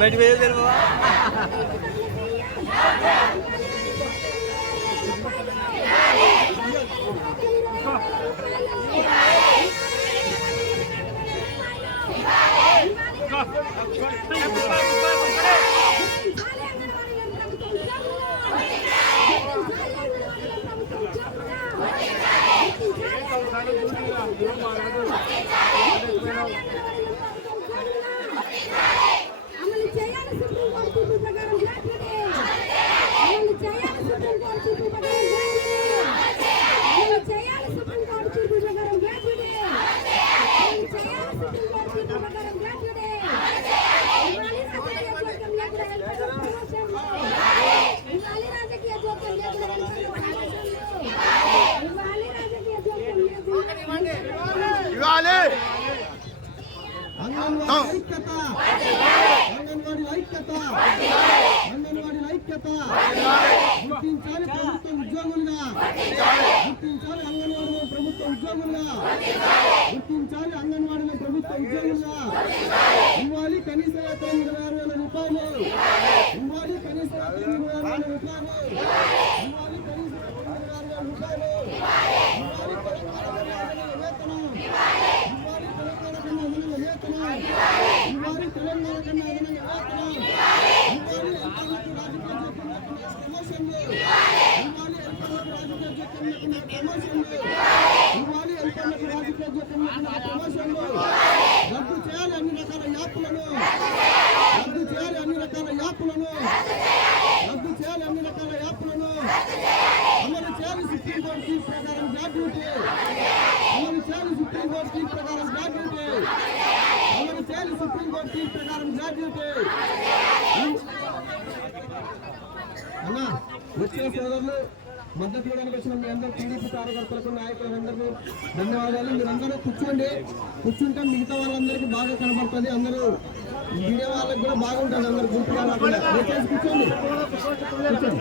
బయట పోయేది తెలియదా అమలు చేయాలి సుప్రీం కోర్టు తీర్పు ప్రకారం గ్రాట్యుటీ అమలు చేయాలి సుప్రీం కోర్టు తీర్పు ప్రకారం గ్రాట్యుటీ అమలు చేయాలి సుప్రీం కోర్టు తీర్పు ప్రకారం గ్రాట్యుటీ అమలు చేయాలి సుప్రీం కోర్టు తీర్పు ప్రకారం గ్రాట్యుటీ ఇవ్వాలి రాజకీయ జోక్యం లేకుండా ప్రమోషన్లు ఇవ్వాలి రాజకీయ జోక్యం లేకుండా ప్రమోషన్లు ఇవ్వాలి రాజకీయ జోక్యం లేకుండా ఇవ్వాలి. అంగన్వాడీ ఐక్యత. అంగన్వాడీ ఐక్యత. అంగన్వాడీ ఐక్యత. గుర్తించాలి ప్రభుత్వ ఉద్యోగులుగా. గుర్తించాలి అంగన్వాడీలో ప్రభుత్వ ఉద్యోగులుగా. గుర్తించాలి అంగన్వాడీలో ప్రభుత్వ ఉద్యోగులుగా ఇవ్వాలి కనీస వేతనం ఇరవై ఆరు వేల రూపాయలు. ఇవ్వాలి కనీస వేతనం ఇరవై ఆరు వేల రూపాయలు. ఇవ్వాలి కనీస వేతనం ఇరవై ఆరు వేల రూపాయలు. ఇవ్వాలి తెలంగాణ కన్నా అదనంగా వేతనం. ఇవ్వాలి తెలంగాణ కన్నా అదనంగా వేతనం. ఇవ్వాలి ఎంపీలకు రాజకీయ జోక్యం లేకుండా ప్రమోషన్లు. ఇవ్వాలి ఎంపీలకు రాజకీయ జోక్యం లేకుండా ప్రమోషన్లు రద్దు చేయాలి అన్ని రకాల యాప్లను. రద్దు చేయాలి అన్ని రకాల యాప్లను. రద్దు చేయాలి అన్ని రకాల యాప్లను. అమలు చేయాలి సుప్రీంకోర్టు తీర్పు ప్రకారం గ్రాడ్యుటీ అమలు చేయాలి సుప్రీంకోర్టు తీర్పు ప్రకారం గ్రాడ్యుటీ అమలు చేయాలి సుప్రీంకోర్టు తీర్పు ప్రకారం గ్రాడ్యుటీ అన్నా వచ్చిన సోదరులు మద్దతు ఇవ్వడానికి వచ్చిన మీ అందరూ టీడీపీ కార్యకర్తలకు నాయకులందరికీ ధన్యవాదాలు. మీరందరూ కూర్చోండి. కూర్చుంటే మిగతా వాళ్ళందరికీ బాగా కనబడుతుంది. అందరూ మీడియా వాళ్ళకి కూడా బాగుంటుంది. అందరూ గుంపుగా కూర్చోండి. కూర్చోండి.